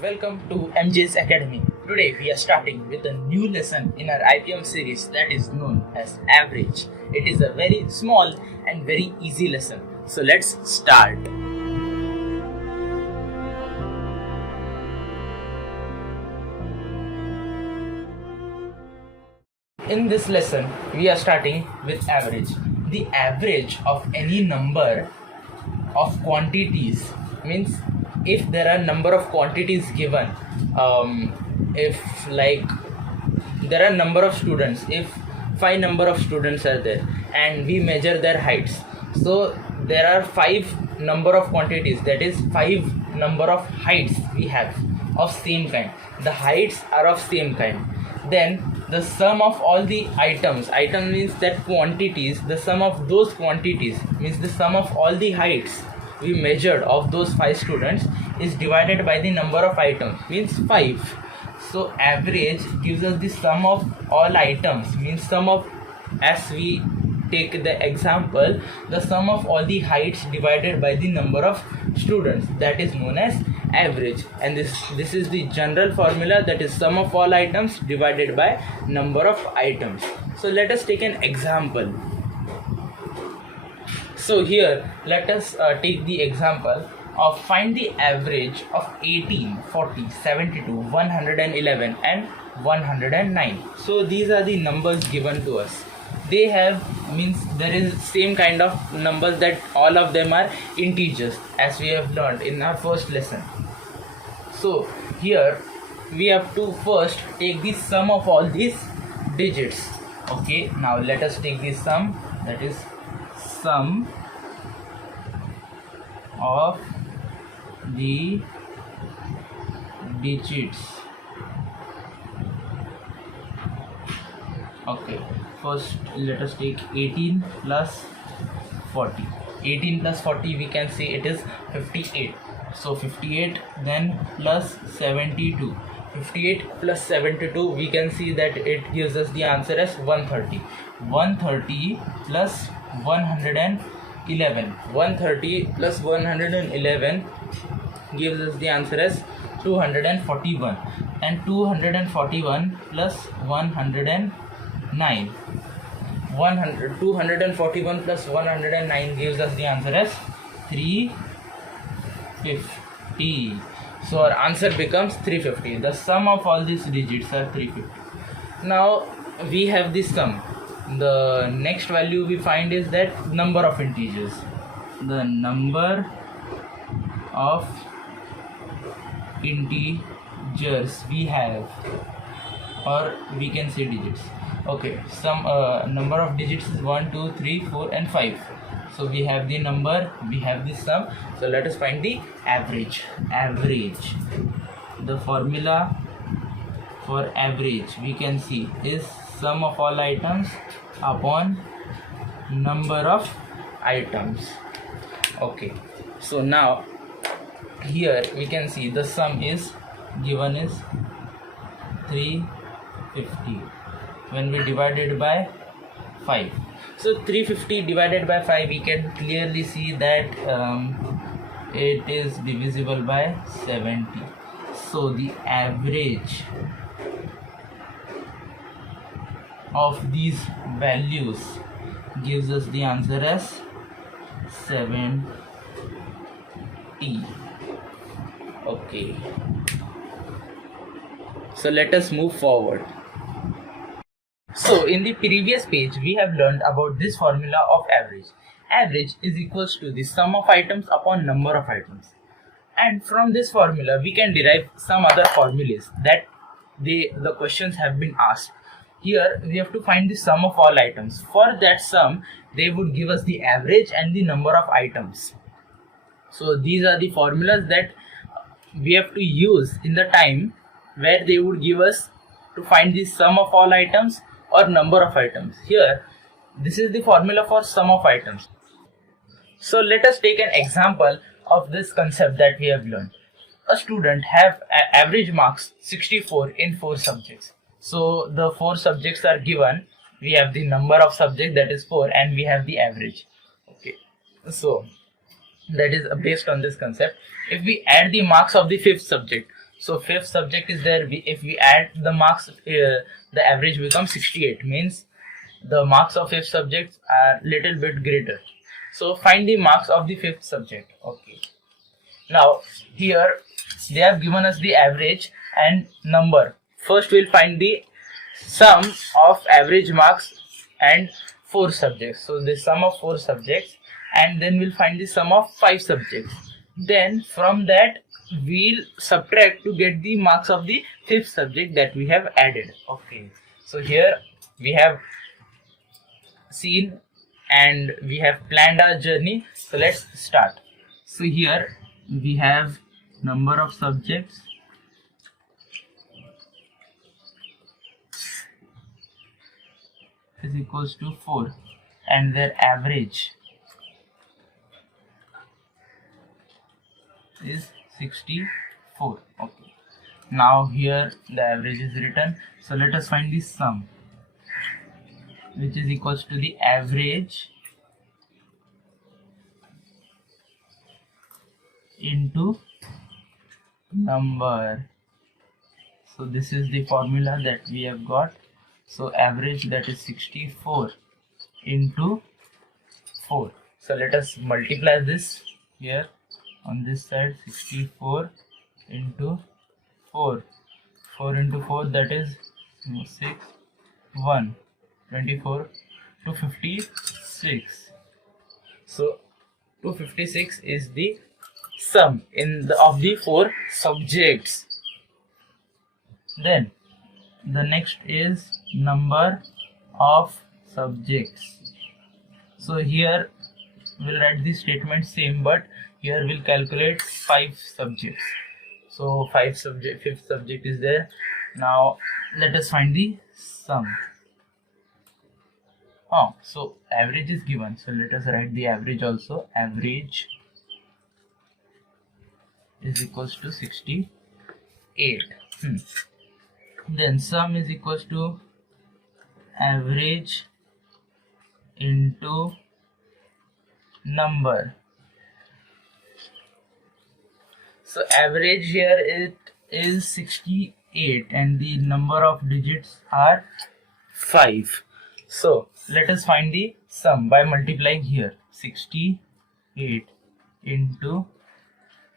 Welcome to MJ's Academy. Today we are starting with a new lesson in our IPM series that is known as average. It is a very small and very easy lesson. So let's start. In this lesson we are starting with average. The average of any number of quantities means if there are number of quantities given, if like there are number of students, if 5 number of students are there and we measure their heights, so there are 5 number of quantities, that is 5 number of heights we have of same kind. The heights are of same kind. Then the sum of all the item means that quantities, the sum of those quantities means the sum of all the heights we measured of those 5 students is divided by the number of items, means 5. So average gives us the sum of all items, means sum of, as we take the example, the sum of all the heights divided by the number of students, that is known as average. And this is the general formula, that is sum of all items divided by number of items. So let us take an example. So here let us take the example of find the average of 18, 40, 72, 111 and 109. So these are the numbers given to us. They have, means there is same kind of numbers, that all of them are integers, as we have learned in our first lesson. So here we have to first take the sum of all these digits. Okay, now let us take the sum, that is sum of the digits. Okay, first let us take 18 plus 40. 18 plus 40, we can say it is 58. So 58 then plus 72. 58 plus 72, we can see that it gives us the answer as 130. 130 plus 111. 130 plus 111 gives us the answer as 241. And 241 plus 109. 241 plus 109 gives us the answer as 350. So our answer becomes 350. The sum of all these digits are 350. Now we have this sum. The next value we find is that number of integers. The number of integers we have, or we can say digits. Okay, some number of digits is 1, 2, 3, 4 and 5. So we have the number, we have the sum. So let us find the average. Average, the formula for average we can see is sum of all items upon number of items. Okay, so now here we can see the sum is given is 350 when we divided by 5. So 350 divided by 5, we can clearly see that it is divisible by 70. So the average of these values gives us the answer as 70. Okay, so let us move forward. So in the previous page we have learned about this formula of average. Average is equals to the sum of items upon number of items. And from this formula we can derive some other formulas that the questions have been asked. Here we have to find the sum of all items. For that sum, they would give us the average and the number of items. So these are the formulas that we have to use in the time where they would give us to find the sum of all items or number of items. Here, this is the formula for sum of items. So let us take an example of this concept that we have learned. A student have average marks 64 in 4 subjects. So the 4 subjects are given. We have the number of subjects, that is 4, and we have the average. Okay, so that is based on this concept. If we add the marks of the 5th subject, So fifth subject is there. If we add the marks, the average becomes 68. Means the marks of fifth subjects are little bit greater. So find the marks of the fifth subject. Okay. Now here they have given us the average and number. First we'll find the sum of average marks and 4 subjects. So the sum of 4 subjects, and then we'll find the sum of 5 subjects. Then from that we'll subtract to get the marks of the fifth subject that we have added. Okay. So here we have seen and we have planned our journey. So let's start. So here we have number of subjects is equals to 4 and their average is 64. Okay. Now here the average is written. So let us find the sum, which is equals to the average into number. So this is the formula that we have got. So average, that is 64 into 4. So let us multiply this here on this side. 64 into 4. 4 into 4, that is 6, 1, 24, 256. So 256 is the sum of the 4 subjects. Then the next is number of subjects. So here we'll write the statement same, but here we'll calculate 5 subjects. So fifth subject is there. Now let us find the sum. So average is given, so let us write the average also. Average is equals to 68. Then sum is equals to average into number. So average here it is 68 and the number of digits are 5. So let us find the sum by multiplying here. 68 into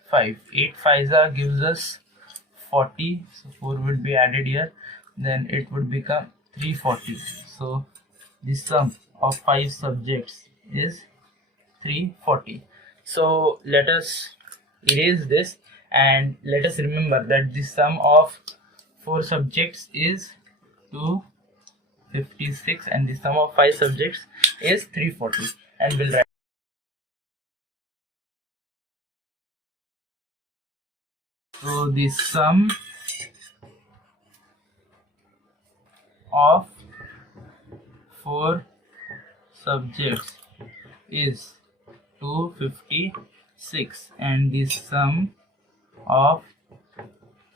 5. 8 5s gives us 40. So 4 would be added here. Then it would become 340. So the sum of 5 subjects is 340. So let us erase this and let us remember that the sum of 4 subjects is 256 and the sum of 5 subjects is 340, and we'll write. So the sum of 4 subjects is 256 and the sum of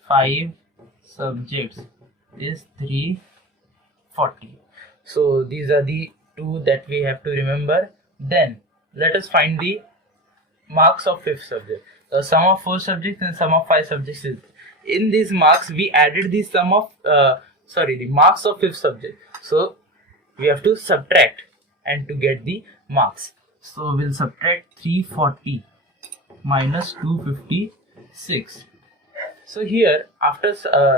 5 subjects is 340. So these are the two that we have to remember. Then let us find the marks of fifth subject. The sum of 4 subjects and sum of 5 subjects is, in these marks we added the sum of the marks of fifth subject. So we have to subtract and to get the marks. So we'll subtract 340 minus 256. So here after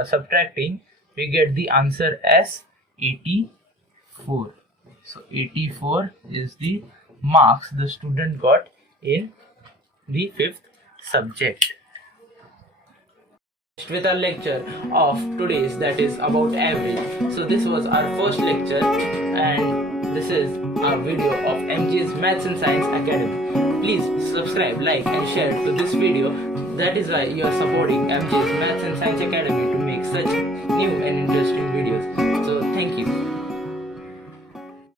subtracting we get the answer as 84. So 84 is the marks the student got in the fifth subject. With our lecture of today's, that is about average. So this was our first lecture and this is our video of MGS Maths and Science Academy. Please subscribe, like and share to this video. That is why you are supporting MGS Maths and Science Academy to make such new and interesting videos. So thank you.